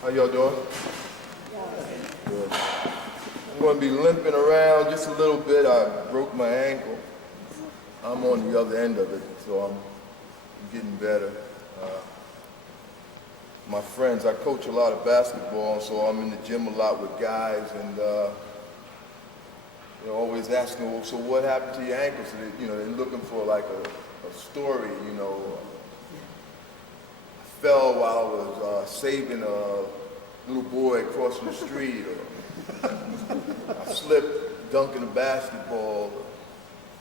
How y'all doing? Good. I'm going to be limping around just a little bit. I broke my ankle. I'm on the other end of it, so I'm getting better. My friends, I coach a lot of basketball, so I'm in the gym a lot with guys, and they're always asking, well, so what happened to your ankle? So they're looking for like a story, I fell while I was saving a little boy crossing the street, or I slipped dunking a basketball.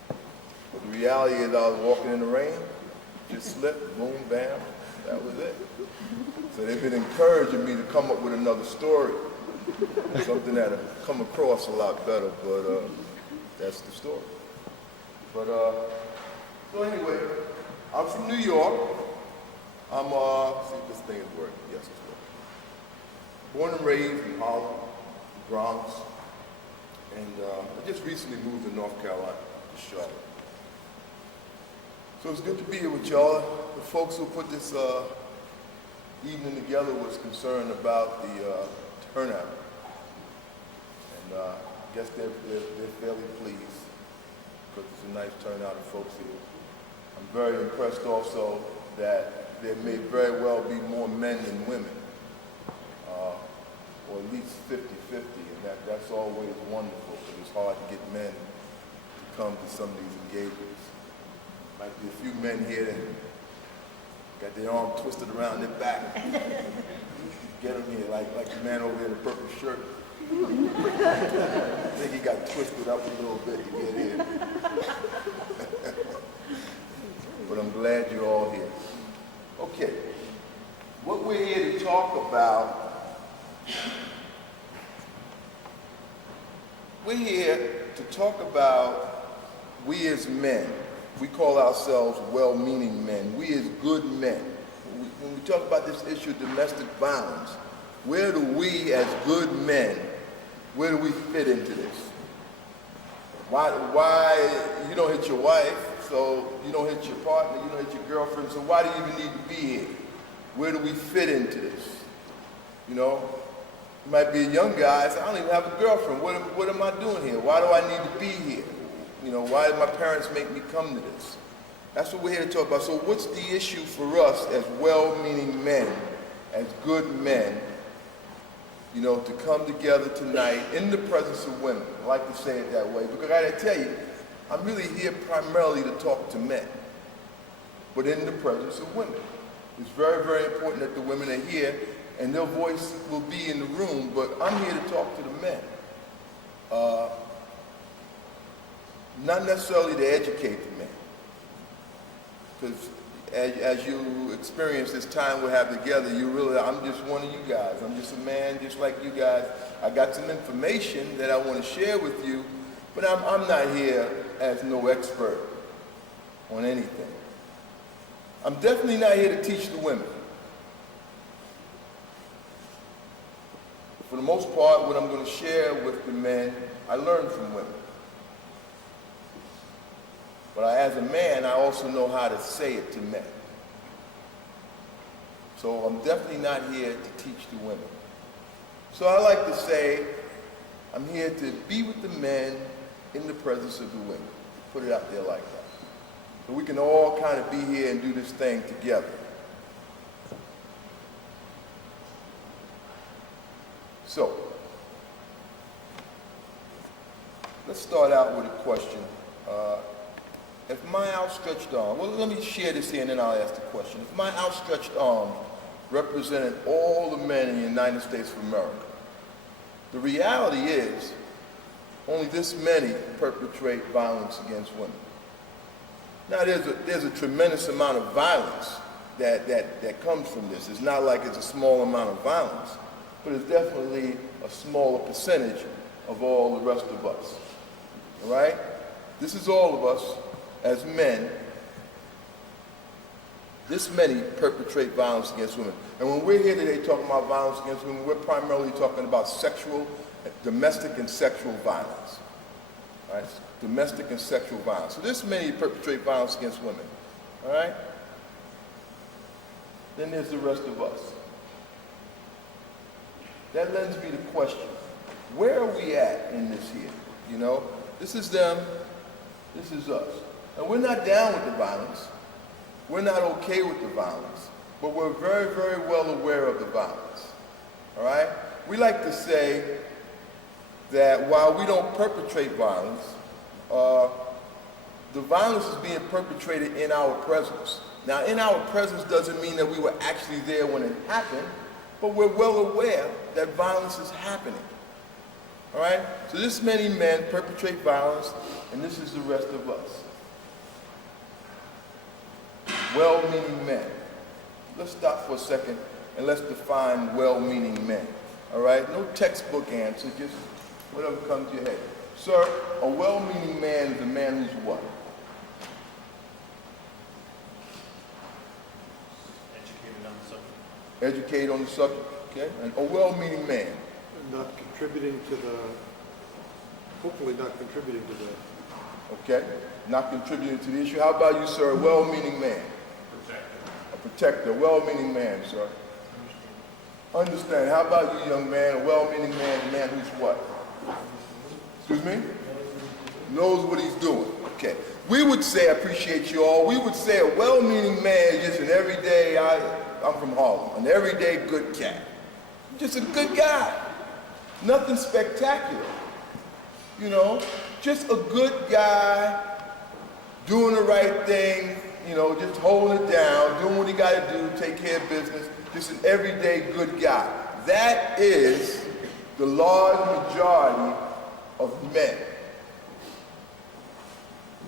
But the reality is I was walking in the rain, just slipped, boom, bam, that was it. So they've been encouraging me to come up with another story, something that'll come across a lot better, but that's the story. But, so anyway, I'm from New York. I'm, see if this thing is working. Yes, it's working. Born and raised in Harlem, Bronx, and I just recently moved to North Carolina, to Charlotte. So it's good to be here with y'all. The folks who put this evening together was concerned about the turnout. And I guess they're fairly pleased because it's a nice turnout of folks here. I'm very impressed also that there may very well be more men than women, or at least 50-50, and that's always wonderful because it's hard to get men to come to some of these engagements. Might be a few men here that got their arm twisted around their back. Get them here, like the man over there in the purple shirt. I think he got twisted up a little bit to get here. But I'm glad you're all here. Okay, what we're here to talk about, we as men. We call ourselves well-meaning men. We as good men. When we talk about this issue of domestic violence, where do we as good men, where do we fit into this? Why you don't hit your wife, so you don't hit your partner, you don't hit your girlfriend, so why do you even need to be here? Where do we fit into this? You might be a young guy, say, I don't even have a girlfriend. What am I doing here? Why do I need to be here? Why did my parents make me come to this? That's what we're here to talk about. So what's the issue for us as well-meaning men, as good men, to come together tonight in the presence of women? I like to say it that way because I gotta tell you, I'm really here primarily to talk to men, but in the presence of women. It's very, very important that the women are here and their voice will be in the room, but I'm here to talk to the men. Not necessarily to educate the men, because as you experience this time we have together, you realize I'm just one of you guys. I'm just a man just like you guys. I got some information that I want to share with you, but I'm not here as no expert on anything. I'm definitely not here to teach the women. For the most part, what I'm going to share with the men, I learned from women. But as a man, I also know how to say it to men. So I'm definitely not here to teach the women. So I like to say, I'm here to be with the men in the presence of the women. Put it out there like that. So we can all kind of be here and do this thing together. So, let's start out with a question. If my outstretched arm, well, let me share this here and then I'll ask the question. If my outstretched arm represented all the men in the United States of America, the reality is only this many perpetrate violence against women. Now, there's a tremendous amount of violence that comes from this. It's not like it's a small amount of violence, but it's definitely a smaller percentage of all the rest of us. All right? This is all of us as men. This many perpetrate violence against women. And when we're here today talking about violence against women, we're primarily talking about domestic and sexual violence. All right? Domestic and sexual violence. So this many perpetrate violence against women. All right? Then there's the rest of us. that lends me to question, where are we at in this here? You know, this is them, this is us. And we're not down with the violence. We're not okay with the violence, but we're very, very well aware of the violence. All right? We like to say that while we don't perpetrate violence, the violence is being perpetrated in our presence. Now, in our presence doesn't mean that we were actually there when it happened, but we're well aware that violence is happening. All right? So this many men perpetrate violence, and this is the rest of us. Well-meaning men. Let's stop for a second and let's define well-meaning men. All right? No textbook answer, just whatever comes to your head. Sir, a well-meaning man is a man who's what? Educated on the subject, okay? And a well-meaning man. Not contributing to the, hopefully not contributing to the. Okay, not contributing to the issue. How about you, sir? A well-meaning man. Protector. A protector, a well-meaning man, sir. Understand. How about you, young man? A well-meaning man, a man who's what? Excuse me? Knows what he's doing. Okay. We would say, I appreciate you all, we would say a well-meaning man is just an everyday, I'm from Harlem, an everyday good cat. Just a good guy. Nothing spectacular. You know, just a good guy doing the right thing, you know, just holding it down, doing what he got to do, take care of business, just an everyday good guy. That is the large majority of men.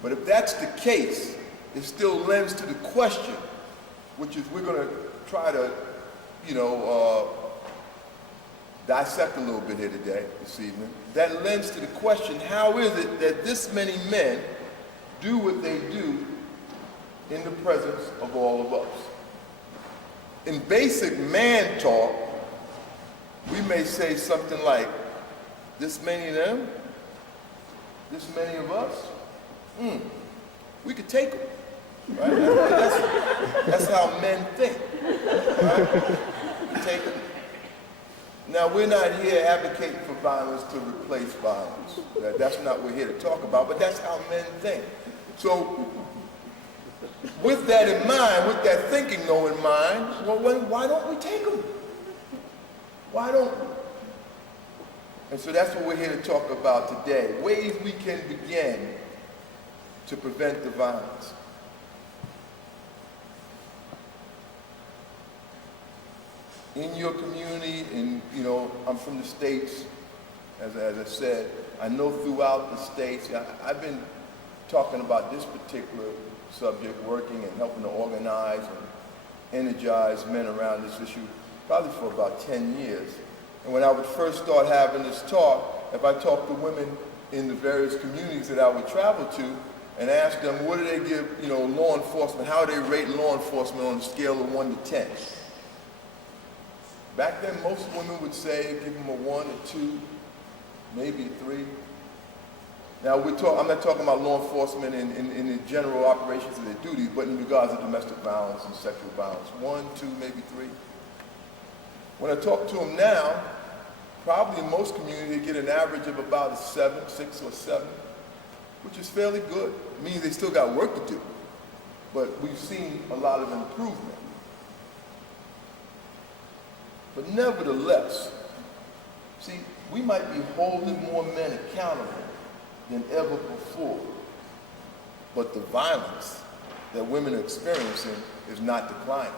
But if that's the case, it still lends to the question, which is we're going to try to, you know, dissect a little bit here today, this evening. That lends to the question, how is it that this many men do what they do in the presence of all of us? In basic man talk, we may say something like, this many of them, this many of us, we could take them, right? That's how men think, right? Take them. Now, we're not here advocating for violence to replace violence. That's not what we're here to talk about, but that's how men think. So, with that in mind, with that thinking though in mind, well, why don't we take them? Why don't we? And so that's what we're here to talk about today. Ways we can begin to prevent the violence. In your community, you know, I'm from the States, as I said. I know throughout the States, I've been talking about this particular subject, working and helping to organize and energize men around this issue, probably for about 10 years. And when I would first start having this talk, if I talked to women in the various communities that I would travel to and ask them, what do they give, you know, law enforcement, how do they rate law enforcement on a scale of 1 to 10? Back then, most women would say, give them a 1 or 2, maybe a 3. Now, I'm not talking about law enforcement in the general operations of their duties, but in regards to domestic violence and sexual violence. 1, 2, maybe 3. When I talk to them now, probably in most communities, they get an average of about a 7, 6 or 7, which is fairly good. It means they still got work to do, but we've seen a lot of improvement. But nevertheless, see, we might be holding more men accountable than ever before, but the violence that women are experiencing is not declining.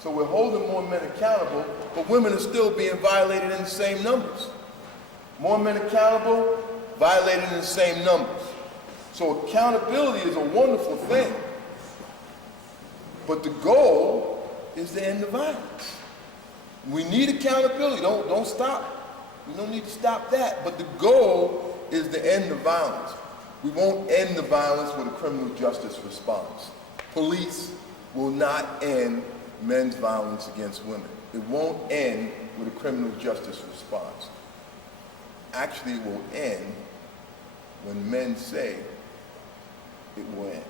So we're holding more men accountable, but women are still being violated in the same numbers. More men accountable, violated in the same numbers. So accountability is a wonderful thing, but the goal is to end the violence. We need accountability. Don't stop. We don't need to stop that. But the goal is to end the violence. We won't end the violence with a criminal justice response. Police will not end men's violence against women. It won't end with a criminal justice response. Actually, it will end when men say it will end.